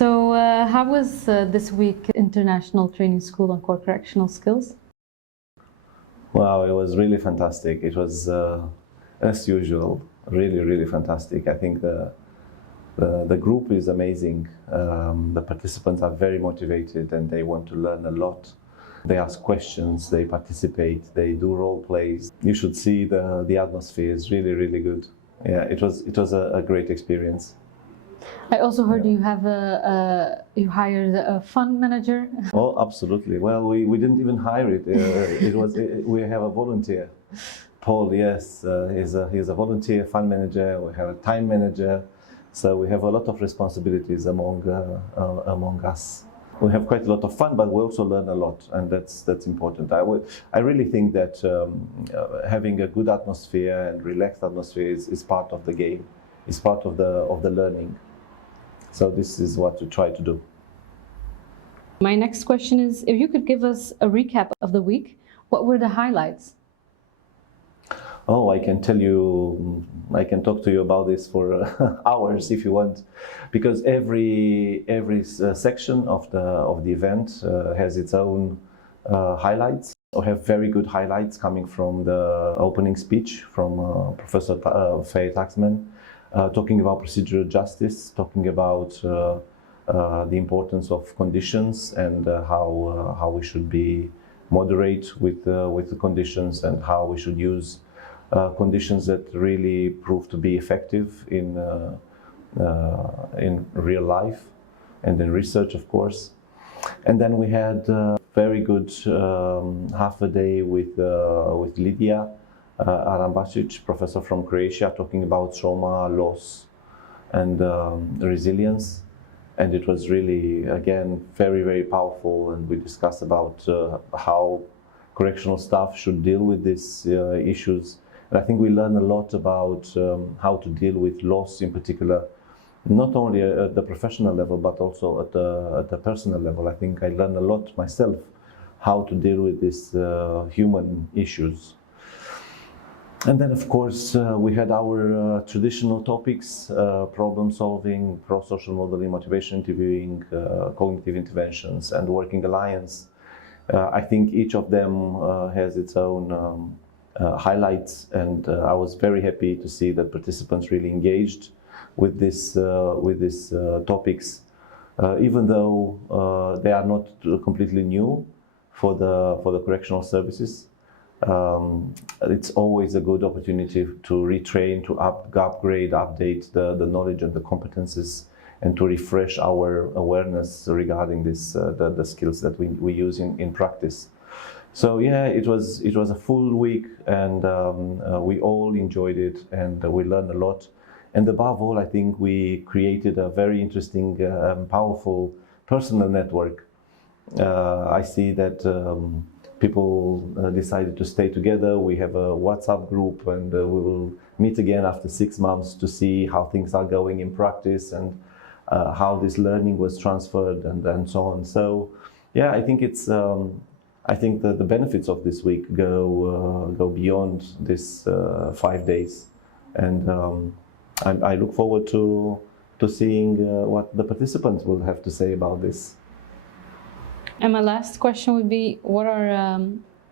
So how was this week International Training School on Core Correctional Skills? Wow, it was really fantastic. It was, as usual, really fantastic. I think the group is amazing. The participants are very motivated and they want to learn a lot. They ask questions, they participate, they do role plays. You should see the atmosphere is really good. Yeah, it was a great experience. I also heard you have you hired a fund manager. Oh, absolutely. Well, we didn't even hire it. We have a volunteer. Paul, yes, he's a volunteer fund manager. We have a time manager, so we have a lot of responsibilities among us. We have quite a lot of fun, but we also learn a lot, and that's important. I really think that having a good atmosphere and relaxed atmosphere is part of the game. It's part of the learning. So this is what we try to do. My next question is, if you could give us a recap of the week, what were the highlights? Oh, I can talk to you about this for hours if you want, because every section of the event has its own highlights. We have very good highlights coming from the opening speech from Professor Taxman, talking about procedural justice, talking about the importance of conditions and how we should be moderate with the conditions and how we should use conditions that really prove to be effective in real life and in research, of course. And then we had a very good half a day with Lydia Arambasic, professor from Croatia, talking about trauma, loss, and resilience. And it was really, again, very powerful. And we discussed about how correctional staff should deal with these issues. And I think we learned a lot about how to deal with loss in particular, not only at the professional level, but also at the personal level. I think I learned a lot myself how to deal with these human issues. And then, of course, we had our traditional topics, problem solving, pro-social modeling, motivation interviewing, cognitive interventions, and working alliance. I think each of them has its own highlights, and I was very happy to see that participants really engaged with these topics, even though they are not completely new for the correctional services. It's always a good opportunity to retrain, to upgrade, update the knowledge and the competences, and to refresh our awareness regarding this, the skills that we use in practice. So yeah, it was a full week, and we all enjoyed it, and we learned a lot. And above all, I think we created a very interesting, powerful personal network. I see that people decided to stay together. We have a WhatsApp group, and we will meet again after 6 months to see how things are going in practice and how this learning was transferred and so on. So yeah, I think it's I think that the benefits of this week go beyond this 5 days, and I look forward to seeing what the participants will have to say about this. And my last question would be, what are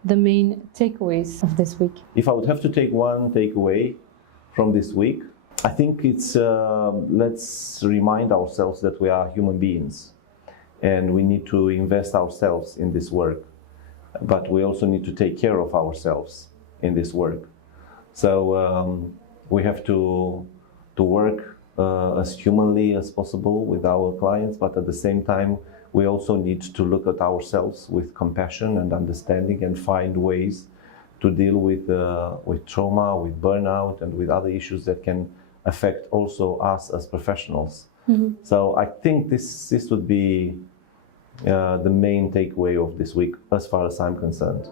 the main takeaways of this week? If I would have to take one takeaway from this week, I think it's let's remind ourselves that we are human beings and we need to invest ourselves in this work, but we also need to take care of ourselves in this work. So we have to work as humanly as possible with our clients, but at the same time we also need to look at ourselves with compassion and understanding and find ways to deal with trauma, with burnout, and with other issues that can affect also us as professionals. Mm-hmm. So I think this would be the main takeaway of this week, as far as I'm concerned.